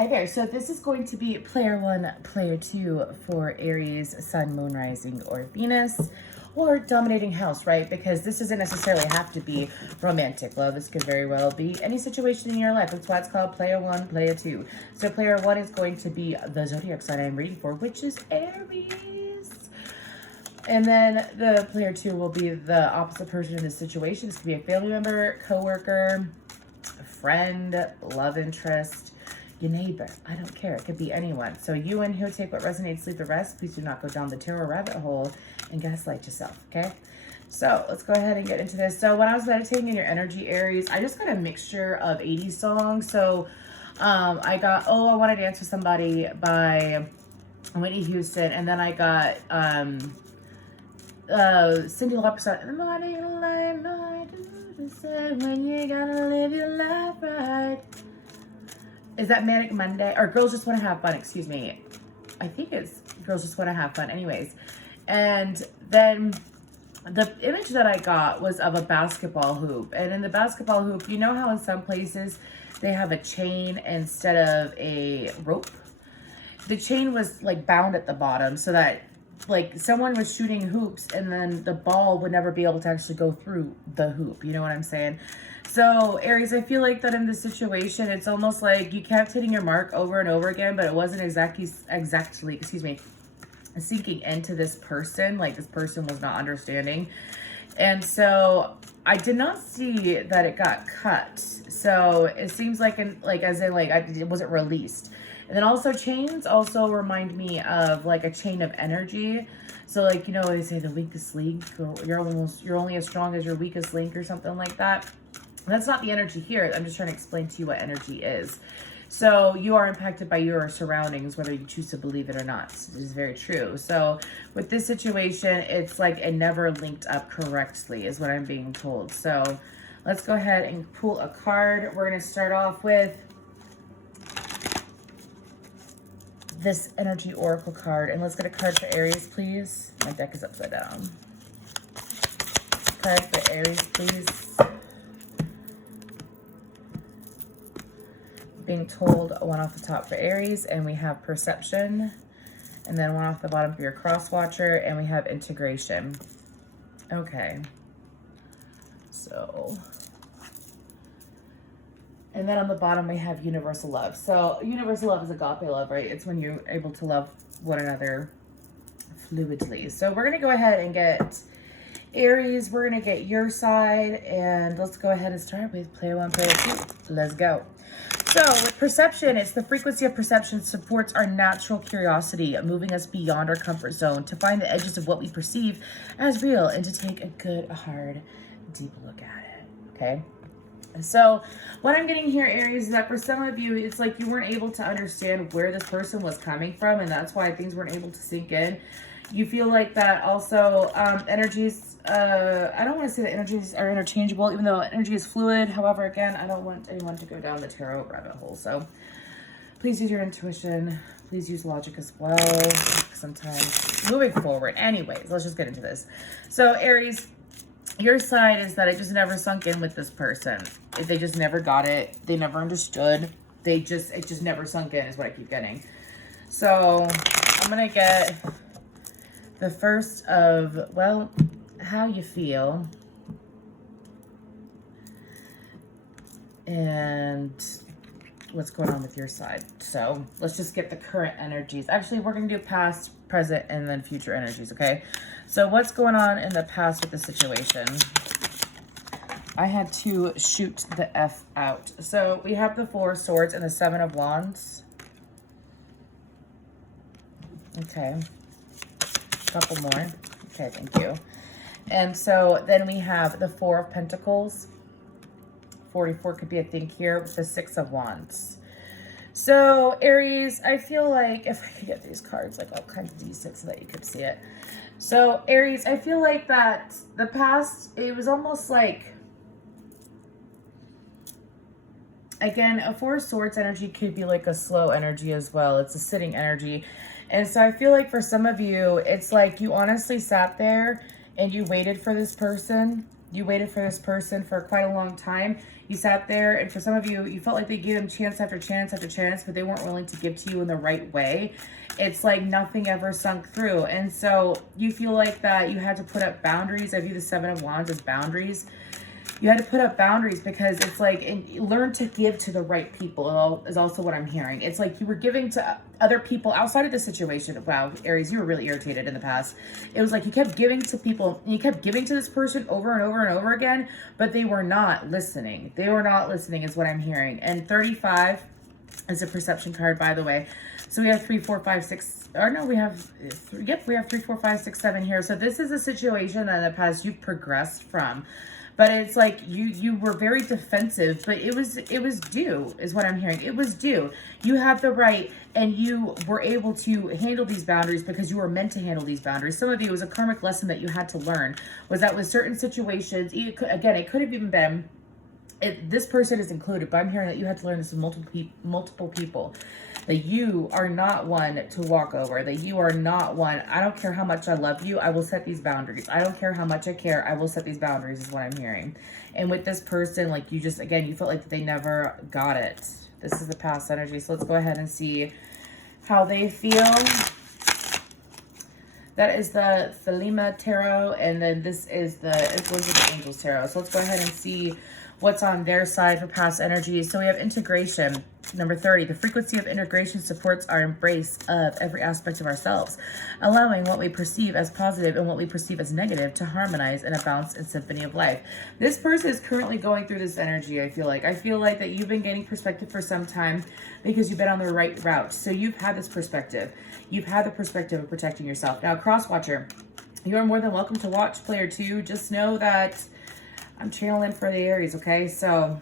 Hi there. So this is going to be player 1, player 2 for Aries, Sun, Moon, Rising, or Venus, or dominating house, right? Because this doesn't necessarily have to be romantic love. This could very well be any situation in your life. That's why it's called player 1, player 2. So player 1 is going to be the zodiac sign I'm reading for, which is Aries. And then the player 2 will be the opposite person in this situation. This could be a family member, coworker, a friend, love interest, your neighbor. I don't care. It could be anyone. So you and who take what resonates, leave the rest. Please do not go down the tarot rabbit hole and gaslight yourself, okay? So let's go ahead and get into this. So when I was meditating in your energy, Aries, I just got a mixture of 80s songs. So I got I Want to Dance with Somebody by Whitney Houston. And then I got Cyndi Lauper, "The morning light, when you gotta live your life right." Is that Manic Monday? Or Girls Just Want to Have Fun, excuse me. I think it's Girls Just Want to Have Fun. Anyways. And then the image that I got was of a basketball hoop. And in the basketball hoop, you know how in some places they have a chain instead of a rope? The chain was like bound at the bottom so that like someone was shooting hoops and then the ball would never be able to actually go through the hoop. You know what I'm saying? So Aries, I feel like that in this situation, it's almost like you kept hitting your mark over and over again, but it wasn't exactly, sinking into this person. Like this person was not understanding. And so I did not see that it got cut. So it seems like, it wasn't released. And then also chains also remind me of like a chain of energy. So like, you know, they say the weakest link, or you're only as strong as your weakest link or something like that. That's not the energy here. I'm just trying to explain to you what energy is. So you are impacted by your surroundings, whether you choose to believe it or not. It is very true. So with this situation, it's like it never linked up correctly is what I'm being told. So let's go ahead and pull a card. We're going to start off with this energy oracle card. And let's get a card for Aries, please. My deck is upside down. Card for Aries, please. Being told one off the top for Aries, and we have perception, and then one off the bottom for your cross watcher, and we have integration. Okay. So, and then on the bottom we have universal love. So universal love is agape love, right? It's when you're able to love one another fluidly. So we're going to go ahead and get Aries. We're going to get your side, and let's go ahead and start with player 1, player 2. Let's go. So with perception, it's the frequency of perception supports our natural curiosity, moving us beyond our comfort zone to find the edges of what we perceive as real and to take a good, hard, deep look at it, okay? So what I'm getting here, Aries, is that for some of you, it's like you weren't able to understand where this person was coming from, and that's why things weren't able to sink in. You feel like that also energies, I don't want to say that energies are interchangeable, even though energy is fluid. However, again, I don't want anyone to go down the tarot rabbit hole. So please use your intuition. Please use logic as well. Sometimes moving forward. Anyways, let's just get into this. So Aries, your side is that it just never sunk in with this person. They just never got it. They never understood. It just never sunk in is what I keep getting. So I'm going to get the first of, well, how you feel and what's going on with your side. So let's just get the current energies. Actually, we're going to do past, present, and then future energies, okay? So what's going on in the past with the situation? I had to shoot the F out. So we have the 4 of Swords and the 7 of Wands. Okay. Couple more. Okay, thank you. And so then we have the 4 of Pentacles. 44 could be a thing here with the 6 of Wands. So Aries, I feel like if I could get these cards, like all kinds of D6 so that you could see it. So Aries, I feel like that the past, it was almost like, again, a 4 of Swords energy could be like a slow energy as well. It's a sitting energy. And so I feel like for some of you, it's like you honestly sat there and you waited for this person You waited for this person for quite a long time. You sat there, and for some of you, you felt like they gave them chance after chance after chance, but they weren't willing to give to you in the right way. It's like nothing ever sunk through. And so you feel like that you had to put up boundaries. I view the Seven of Wands as boundaries. You had to put up boundaries because it's like, and learn to give to the right people is also what I'm hearing. It's like you were giving to other people outside of the situation. Wow, Aries, you were really irritated in the past. It was like you kept giving to people, and you kept giving to this person over and over and over again, but they were not listening. They were not listening is what I'm hearing. And 35 is a perception card, by the way. So we have 3, 4, 5, 6, or no, we have, yep, we have 3, 4, 5, 6, 7 here. So this is a situation that in the past you've progressed from. But it's like you were very defensive, but it was due, is what I'm hearing. It was due. You had the right, and you were able to handle these boundaries because you were meant to handle these boundaries. Some of you, it was a karmic lesson that you had to learn, was that with certain situations, it could have even been, this person is included, but I'm hearing that you had to learn this with multiple people. That you are not one to walk over. That you are not one. I don't care how much I love you. I will set these boundaries. I don't care how much I care. I will set these boundaries is what I'm hearing. And with this person, like you just, again, you felt like they never got it. This is the past energy. So let's go ahead and see how they feel. That is the Thelema Tarot. And then this is those are the Angels Tarot. So let's go ahead and see what's on their side for past energy. So we have integration. Number 30, the frequency of integration supports our embrace of every aspect of ourselves, allowing what we perceive as positive and what we perceive as negative to harmonize in a balanced and symphony of life. This person is currently going through this energy, I feel like. I feel like that you've been gaining perspective for some time because you've been on the right route. So you've had this perspective. You've had the perspective of protecting yourself. Now, cross-watcher, you are more than welcome to watch player 2. Just know that I'm channeling for the Aries, okay? So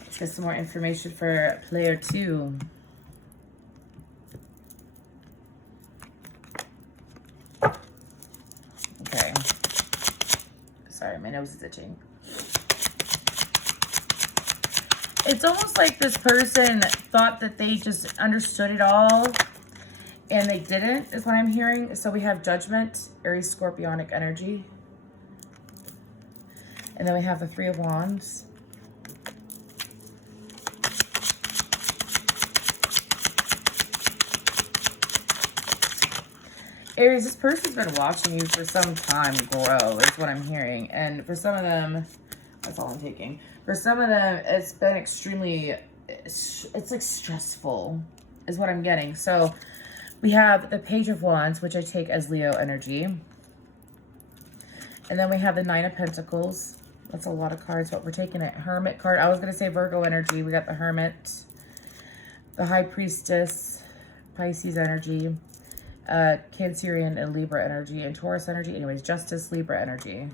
let's get some more information for player 2. Okay. Sorry, my nose is itching. It's almost like this person thought that they just understood it all, and they didn't, is what I'm hearing. So we have Judgment, Aries Scorpionic energy. And then we have the Three of Wands. Aries, this person's been watching you for some time grow, is what I'm hearing. And for some of them, that's all I'm taking. For some of them, it's been extremely, it's like stressful, is what I'm getting. So we have the Page of Wands, which I take as Leo energy. And then we have the Nine of Pentacles. That's a lot of cards, but we're taking a Hermit card. I was going to say Virgo energy. We got the Hermit, the High Priestess, Pisces energy, Cancerian and Libra energy, and Taurus energy. Anyways, Justice, Libra energy.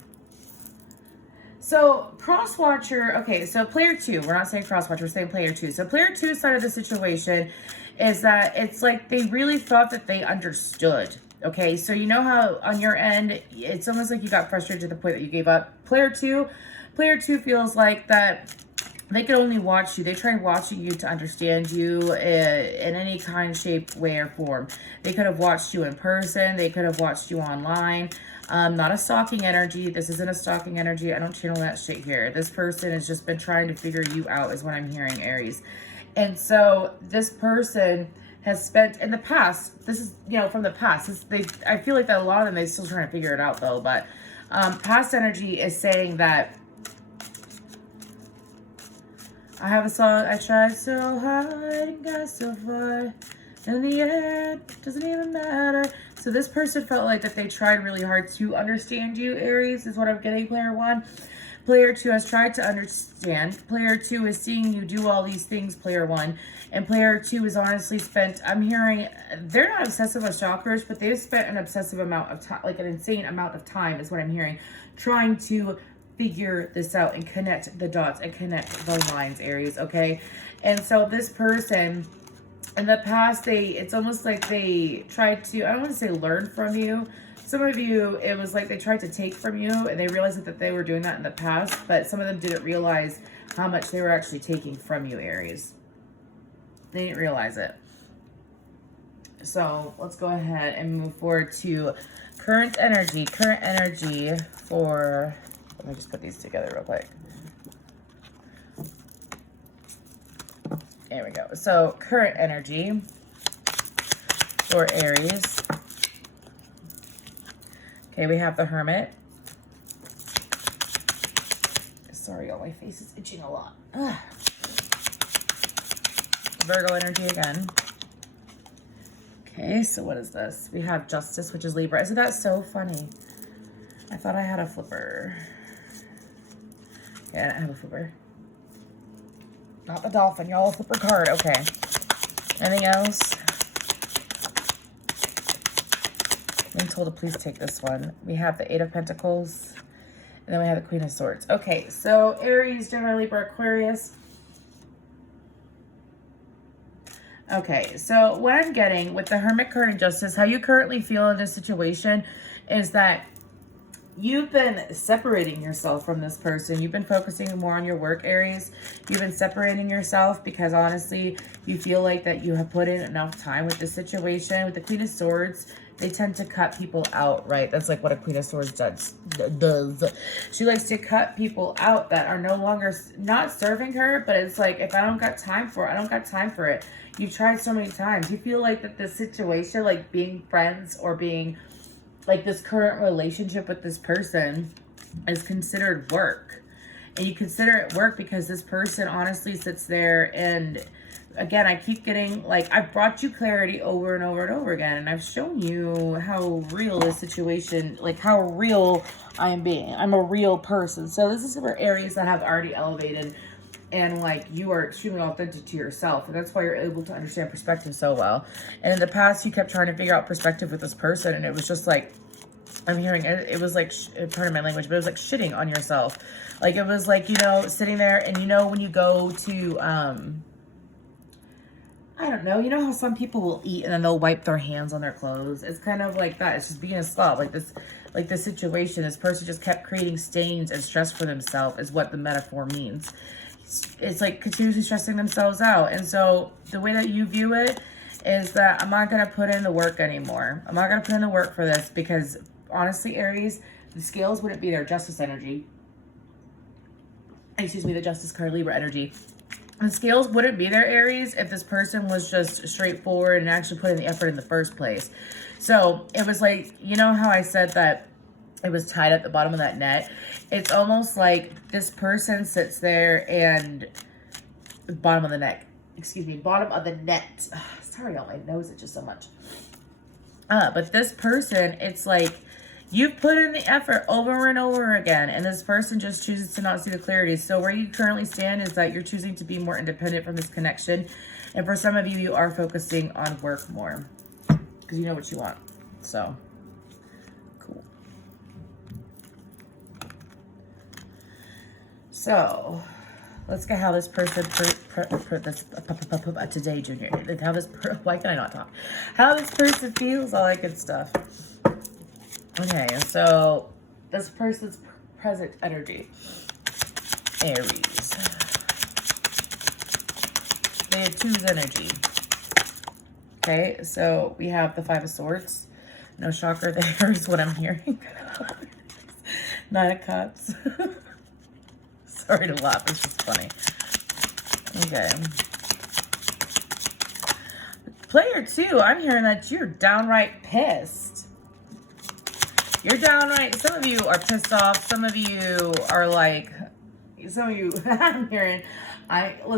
So, cross-watcher, okay, so player 2. We're not saying cross-watcher, we're saying player 2. So, player 2 side of the situation is that it's like they really thought that they understood. Okay, so you know how on your end, it's almost like you got frustrated to the point that you gave up. Player 2 feels like that they could only watch you. They tried watching you to understand you in any kind, shape, way, or form. They could have watched you in person. They could have watched you online. Not a stalking energy. This isn't a stalking energy. I don't channel that shit here. This person has just been trying to figure you out is what I'm hearing, Aries. And so this person has spent in the past, this is, you know, from the past, I feel like that a lot of them, they're still trying to figure it out though, but past energy is saying that I have a song, I tried so hard and got so far, in the end, doesn't even matter. So this person felt like that they tried really hard to understand you, Aries, is what I'm getting, player 1. Player 2 has tried to understand. Player 2 is seeing you do all these things, player 1. And player 2 is honestly spent, I'm hearing, they're not obsessive with chakras, but they've spent an obsessive amount of time, like an insane amount of time is what I'm hearing, trying to figure this out and connect the dots and connect the lines, Aries, okay? And so this person, in the past, it's almost like they tried to, I don't want to say learn from you. Some of you, it was like they tried to take from you and they realized that they were doing that in the past, but some of them didn't realize how much they were actually taking from you, Aries. They didn't realize it. So let's go ahead and move forward to current energy. Current energy for, let me just put these together real quick. There we go. So current energy for Aries. Okay, we have the Hermit. Sorry, y'all, my face is itching a lot. Ugh. Virgo energy again. Okay, so what is this? We have Justice, which is Libra. Isn't that so funny? I thought I had a flipper. Yeah, I don't have a flipper. Not the Dolphin, y'all. Flipper card. Okay. Anything else? I'm told to please take this one. We have the Eight of Pentacles. And then we have the Queen of Swords. Okay, so Aries, Gemini, Libra, Aquarius. Okay, so what I'm getting with the Hermit card and Justice, how you currently feel in this situation is that you've been separating yourself from this person. You've been focusing more on your work, Aries. You've been separating yourself because honestly, you feel like that you have put in enough time with this situation. With the Queen of Swords, they tend to cut people out, right? That's like what a Queen of Swords does. She likes to cut people out that are no longer, not serving her, but it's like, if I don't got time for it, I don't got time for it. You've tried so many times. You feel like that this situation, like being friends or being like this current relationship with this person is considered work. And you consider it work because this person honestly sits there and again, I keep getting like, I've brought you clarity over and over and over again. And I've shown you how real this situation, like how real I am being. I'm a real person. So this is for Aries that have already elevated and like you are extremely authentic to yourself. And that's why you're able to understand perspective so well. And in the past, you kept trying to figure out perspective with this person. And it was just like, I'm hearing it, it was like, pardon my language, but it was like shitting on yourself. Like it was like, you know, sitting there and you know, when you go to, I don't know, you know how some people will eat and then they'll wipe their hands on their clothes. It's kind of like that. It's just being a slob. Like this situation, this person just kept creating stains and stress for themselves is what the metaphor means. It's like continuously stressing themselves out. And so the way that you view it is that I'm not going to put in the work anymore. I'm not going to put in the work for this because honestly, Aries, the scales wouldn't be there. Justice energy. Excuse me, the Justice card, Libra energy. The scales wouldn't be there, Aries, if this person was just straightforward and actually put in the effort in the first place. So it was like, you know how I said that it was tied at the bottom of that net? It's almost like this person sits there and bottom of the neck. Excuse me, bottom of the net. Ugh, sorry, y'all, my nose itches so much. But this person, it's like you've put in the effort over and over again, and this person just chooses to not see the clarity. So where you currently stand is that you're choosing to be more independent from this connection. And for some of you, you are focusing on work more because you know what you want. So, cool. So, let's get how this person today, Junior. How this why can I not talk? How this person feels, all that good stuff. Okay, so this person's present energy, Aries. They have two's energy. Okay, so we have the Five of Swords. No shocker there is what I'm hearing. Nine of Cups. Sorry to laugh, it's just funny. Okay. Player 2, I'm hearing that you're downright pissed. You're downright, some of you are pissed off. Some of you are like, some of you, I'm hearing,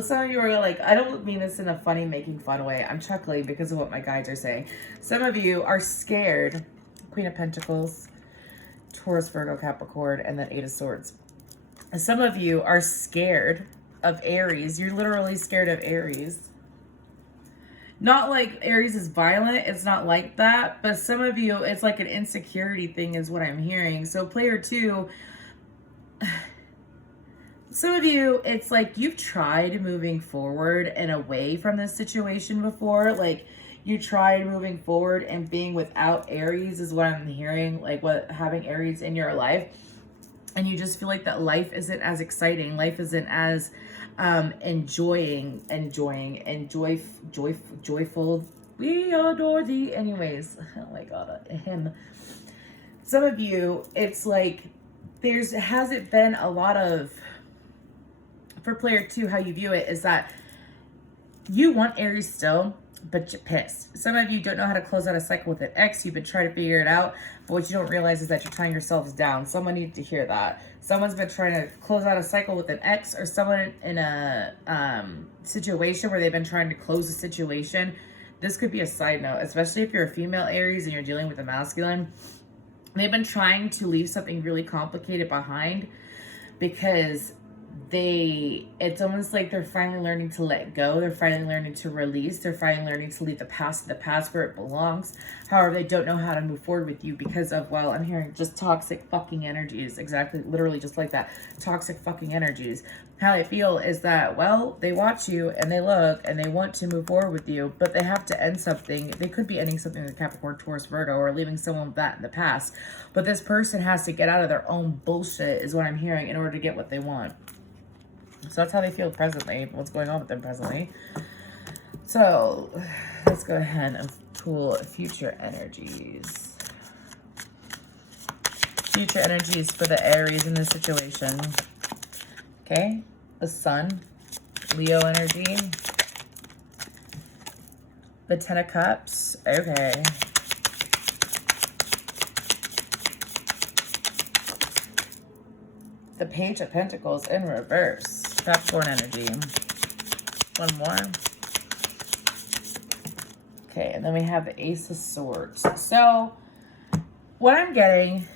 some of you are like, I don't mean this in a funny, making fun way. I'm chuckling because of what my guides are saying. Some of you are scared. Queen of Pentacles, Taurus, Virgo, Capricorn, and then Eight of Swords. Some of you are scared of Aries. You're literally scared of Aries. Not like Aries is violent. It's not like that. But some of you, it's like an insecurity thing is what I'm hearing. So player 2, some of you, it's like you've tried moving forward and away from this situation before. Like you tried moving forward and being without Aries is what I'm hearing. Like what having Aries in your life. And you just feel like that life isn't as exciting. Life isn't as joyful. We adore thee. Anyways, oh my God, him. Some of you, it's like hasn't been a lot of, for player 2, how you view it is that you want Aries still, but you're pissed. Some of you don't know how to close out a cycle with an ex. You've been trying to figure it out, but what you don't realize is that you're tying yourselves down. Someone needs to hear that. Someone's been trying to close out a cycle with an ex, or someone in a situation where they've been trying to close a situation. This could be a side note, especially if you're a female Aries and you're dealing with a masculine. They've been trying to leave something really complicated behind because it's almost like they're finally learning to let go. They're finally learning to release. They're finally learning to leave the past in the past where it belongs. However, they don't know how to move forward with you because of, well, I'm hearing just toxic fucking energies. Exactly, literally just like that. Toxic fucking energies. How I feel is that, well, they watch you and they look and they want to move forward with you, but they have to end something. They could be ending something with Capricorn, Taurus, Virgo, or leaving someone with that in the past. But this person has to get out of their own bullshit is what I'm hearing in order to get what they want. So that's how they feel presently, what's going on with them presently. So let's go ahead and pull future energies. Future energies for the Aries in this situation. Okay, the Sun, Leo energy. The Ten of Cups, okay. The Page of Pentacles in reverse. Capricorn energy. One more. Okay, and then we have the Ace of Swords. So, what I'm getting,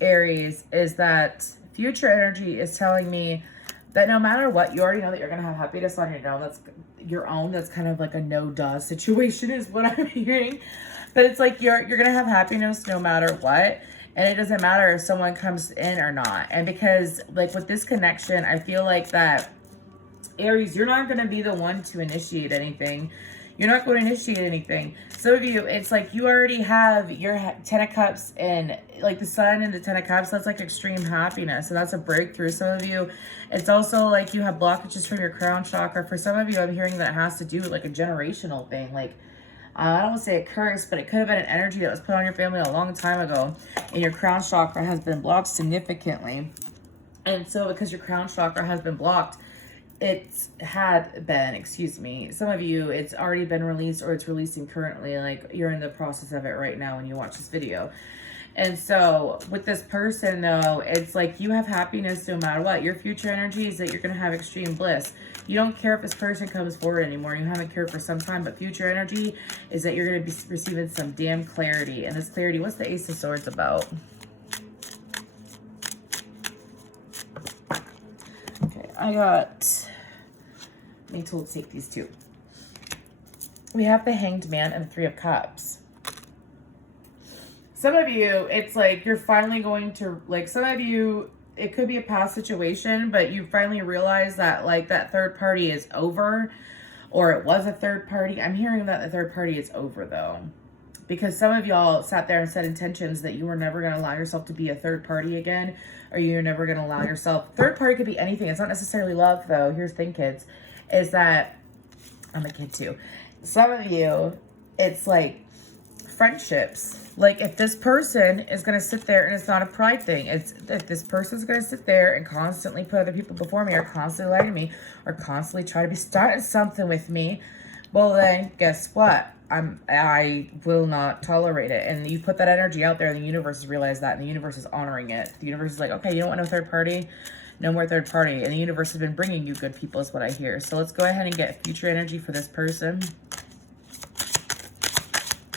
Aries, is that future energy is telling me that no matter what, you already know that you're going to have happiness on your own. That's kind of like a no-duh situation is what I'm hearing. But it's like you're going to have happiness no matter what. And it doesn't matter if someone comes in or not. And because, like, with this connection, I feel like that, Aries, you're not going to be the one to initiate anything. You're not going to initiate anything. Some of you, it's like you already have your Ten of Cups and, like, the Sun and the Ten of Cups. That's, like, extreme happiness. So that's a breakthrough. Some of you, it's also, like, you have blockages from your crown chakra. For some of you, I'm hearing that it has to do with, like, a generational thing. Like, I don't want to say a curse, but it could have been an energy that was put on your family a long time ago. And your crown chakra has been blocked significantly. And so because your crown chakra has been blocked, some of you, it's already been released or it's releasing currently. Like you're in the process of it right now when you watch this video. And so with this person though, it's like you have happiness no matter what. Your future energy is that you're going to have extreme bliss. You don't care if this person comes forward anymore. You haven't cared for some time, but future energy is that you're going to be receiving some damn clarity. And this clarity, what's the Ace of Swords about? Okay, let me take these two. We have the Hanged Man and the Three of Cups. Some of you, it's like you're finally going to, like, some of you, it could be a past situation, but you finally realize that, like, that third party is over, or it was a third party. I'm hearing that the third party is over, though, because some of y'all sat there and set intentions that you were never going to allow yourself to be a third party again, or you're never going to allow yourself. Third party could be anything. It's not necessarily love, though. Here's the thing, kids, is that, I'm a kid, too. Some of you, it's like friendships. Like if this person is going to sit there, and it's not a pride thing, it's if this person's going to sit there and constantly put other people before me, or constantly lie to me, or constantly try to be starting something with me, well then guess what? I will not tolerate it. And you put that energy out there, and the universe has realized that, and the universe is honoring it. The universe is like, okay, you don't want no third party, no more third party. And the universe has been bringing you good people is what I hear. So let's go ahead and get future energy for this person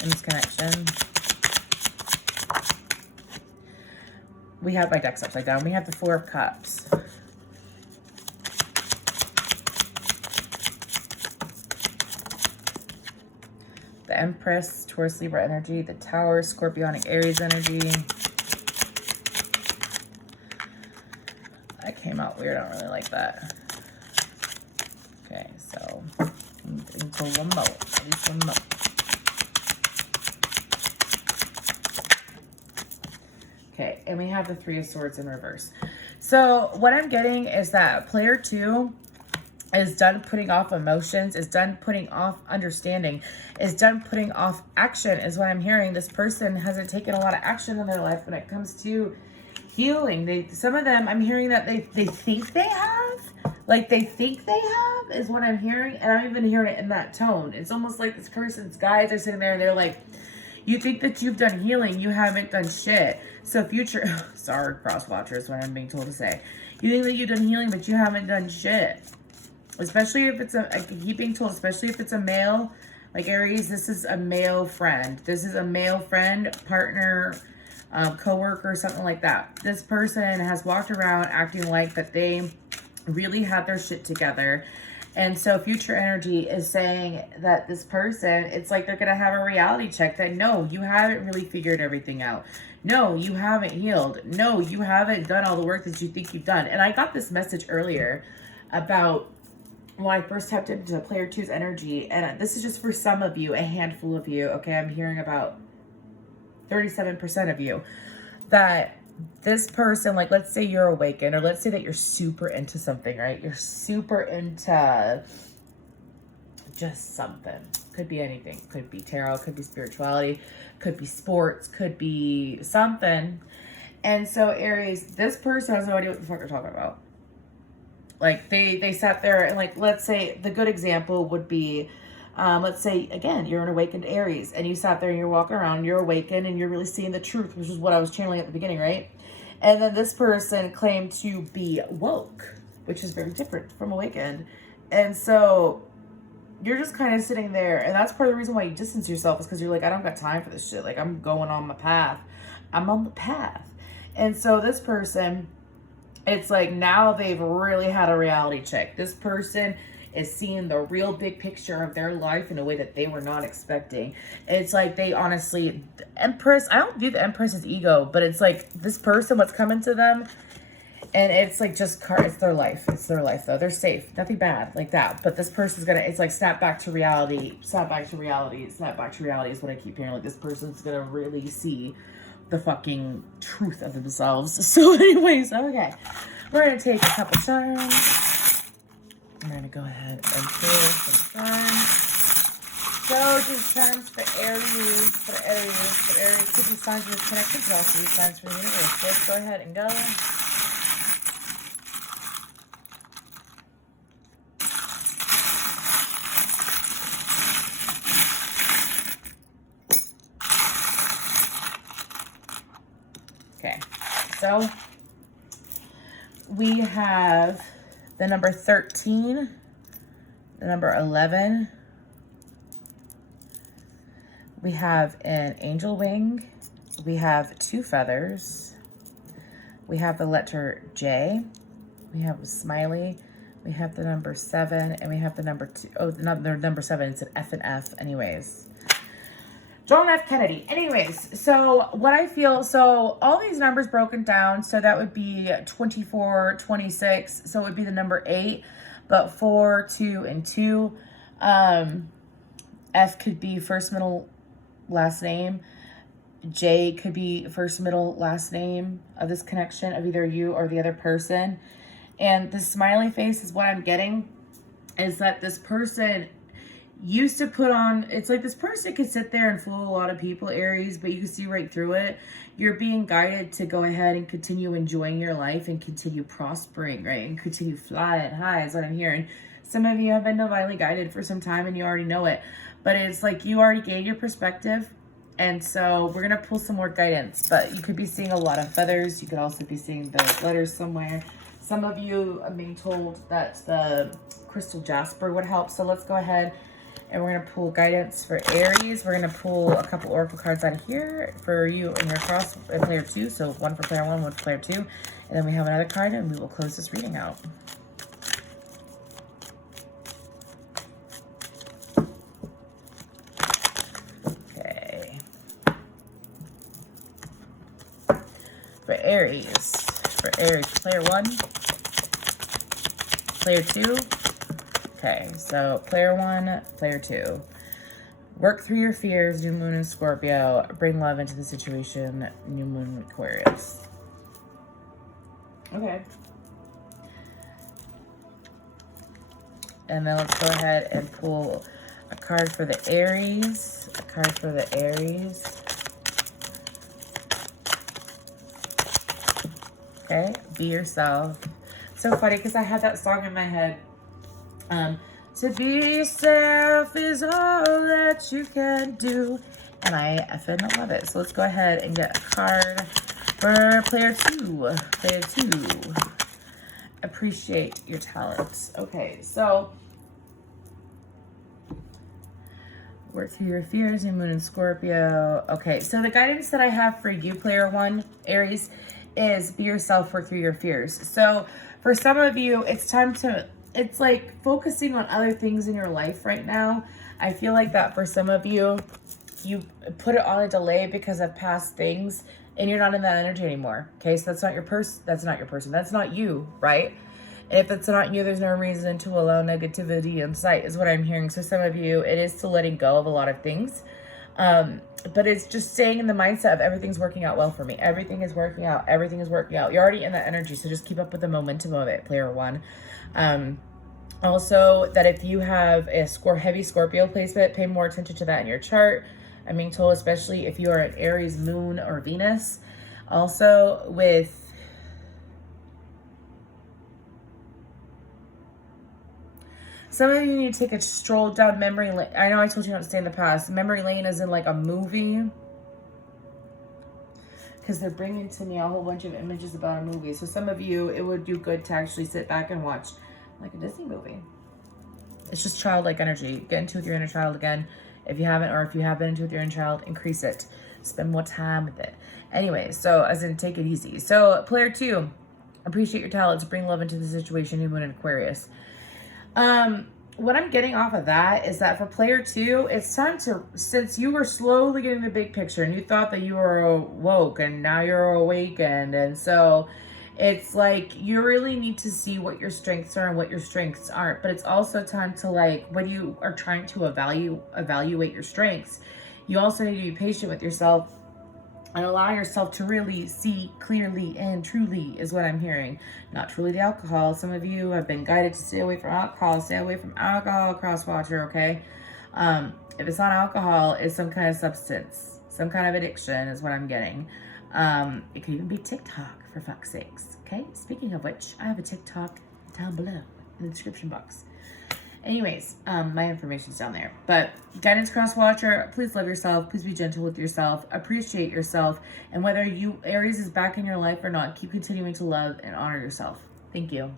in this connection. We have my deck's upside down. We have the Four of Cups. The Empress, Taurus, Libra energy. The Tower, Scorpionic, Aries energy. That came out weird. I don't really like that. Okay, so into one more. At least one more. Okay, and we have the Three of Swords in reverse. So what I'm getting is that player 2, is done putting off emotions, is done putting off understanding, is done putting off action, is what I'm hearing. This person hasn't taken a lot of action in their life when it comes to healing. Some of them, I'm hearing that they think they have, like they think they have, is what I'm hearing. And I'm even hearing it in that tone. It's almost like this person's guys are sitting there and they're like, you think that you've done healing, you haven't done shit. So future, sorry, cross watchers, what I'm being told to say. You think that you've done healing, but you haven't done shit. Especially if it's I keep being told, especially if it's a male, like Aries, this is a male friend. This is a male friend, partner, co-worker, something like that. This person has walked around acting like that they really have their shit together. And so future energy is saying that this person, it's like they're going to have a reality check that no, you haven't really figured everything out. No, you haven't healed. No, you haven't done all the work that you think you've done. And I got this message earlier about when I first tapped into player two's energy, and this is just for some of you, a handful of you, okay? I'm hearing about 37% of you, that this person, like, let's say you're awakened, or let's say that you're super into something, right? You're super into just something. Could be anything. Could be tarot, could be spirituality, could be sports, could be something. And so, Aries, this person has no idea what the fuck they're talking about. Like, they sat there and, like, let's say the good example would be, let's say, again, you're an awakened Aries and you sat there and you're walking around, you're awakened and you're really seeing the truth, which is what I was channeling at the beginning, right? And then this person claimed to be woke, which is very different from awakened. And so you're just kind of sitting there, and that's part of the reason why you distance yourself, is because you're like, I don't got time for this shit. Like, I'm going on my path. I'm on the path. And so this person, it's like now they've really had a reality check. This person is seeing the real big picture of their life in a way that they were not expecting. It's like they honestly, the Empress, I don't view the Empress as ego, but it's like this person, what's coming to them, and it's like just, it's their life. It's their life though. They're safe. Nothing bad like that. But this person's gonna, it's like snap back to reality, snap back to reality, snap back to reality is what I keep hearing. Like this person's gonna really see the fucking truth of themselves. So anyways, okay. We're going to take a couple charms. I'm going to go ahead and pull some charms. So these charms for Aries could be signs of this connection, could also be signs for the universe. So let's go ahead and go. Okay, so we have the number 13, the number 11. We have an angel wing. We have 2 feathers. We have the letter J. We have a smiley. We have the number 7, and we have the number 2. Oh, the number 7. It's an F and F. Anyways. John F. Kennedy. Anyways, so what I feel, so all these numbers broken down, so that would be 24, 26, so it would be the number 8, but 4, 2, and 2. F could be first, middle, last name. J could be first, middle, last name of this connection of either you or the other person. And the smiley face is what I'm getting, is that this person used to put on, it's like this person could sit there and fool a lot of people, Aries, but you can see right through it. You're being guided to go ahead and continue enjoying your life and continue prospering, right? And continue flying high is what I'm hearing. Some of you have been divinely guided for some time and you already know it, but it's like you already gained your perspective. And so we're going to pull some more guidance, but you could be seeing a lot of feathers. You could also be seeing the letters somewhere. Some of you are being told that the crystal jasper would help. So let's go ahead and we're going to pull guidance for Aries. We're going to pull a couple oracle cards out of here for you and your cross and player 2. So one for player 1, one for player 2. And then we have another card and we will close this reading out. Okay. For Aries, player 1, player 2. Okay, so player 1, player 2. Work through your fears, new moon in Scorpio. Bring love into the situation, new moon in Aquarius. Okay. And then let's go ahead and pull a card for the Aries. A card for the Aries. Okay, be yourself. So funny because I had that song in my head. To be yourself is all that you can do. And I effing love it. So let's go ahead and get a card for player 2. Player 2. Appreciate your talents. Okay, so work through your fears, your moon in Scorpio. Okay, so the guidance that I have for you, player 1, Aries, is be yourself, work through your fears. So for some of you, it's time to, it's like focusing on other things in your life right now. I feel like that for some of you, you put it on a delay because of past things and you're not in that energy anymore. Okay, so that's not your person. That's not your person. That's not you, right? And if it's not you, there's no reason to allow negativity in sight is what I'm hearing. So some of you, it is still letting go of a lot of things. But it's just staying in the mindset of everything's working out well for me. Everything is working out. Everything is working out. You're already in that energy. So just keep up with the momentum of it, player 1. Also, that if you have a heavy Scorpio placement, pay more attention to that in your chart. I'm being told, especially if you are an Aries moon or Venus. Also, with some of you need to take a stroll down memory lane. I know I told you not to stay in the past. Memory lane is in like a movie. Because they're bringing to me a whole bunch of images about a movie. So some of you, it would do good to actually sit back and watch like a Disney movie. It's just childlike energy. Get into with your inner child again. If you haven't, or if you have been into with your inner child, increase it. Spend more time with it. Anyway, so as in take it easy. So player 2, appreciate your talents. Bring love into the situation, even in Aquarius. What I'm getting off of that is that for player 2, it's time to, since you were slowly getting the big picture and you thought that you were woke and now you're awakened. And so it's like you really need to see what your strengths are and what your strengths aren't. But it's also time to, like, when you are trying to evaluate your strengths, you also need to be patient with yourself and allow yourself to really see clearly and truly is what I'm hearing. Not truly the alcohol. Some of you have been guided to stay away from alcohol. Stay away from alcohol, crosswatcher, okay? If it's not alcohol, it's some kind of substance. Some kind of addiction is what I'm getting. It could even be TikTok, for fuck's sakes, okay? Speaking of which, I have a TikTok down below in the description box. Anyways, my information's down there. But guidance crosswatcher, please love yourself. Please be gentle with yourself. Appreciate yourself. And whether Aries is back in your life or not, keep continuing to love and honor yourself. Thank you.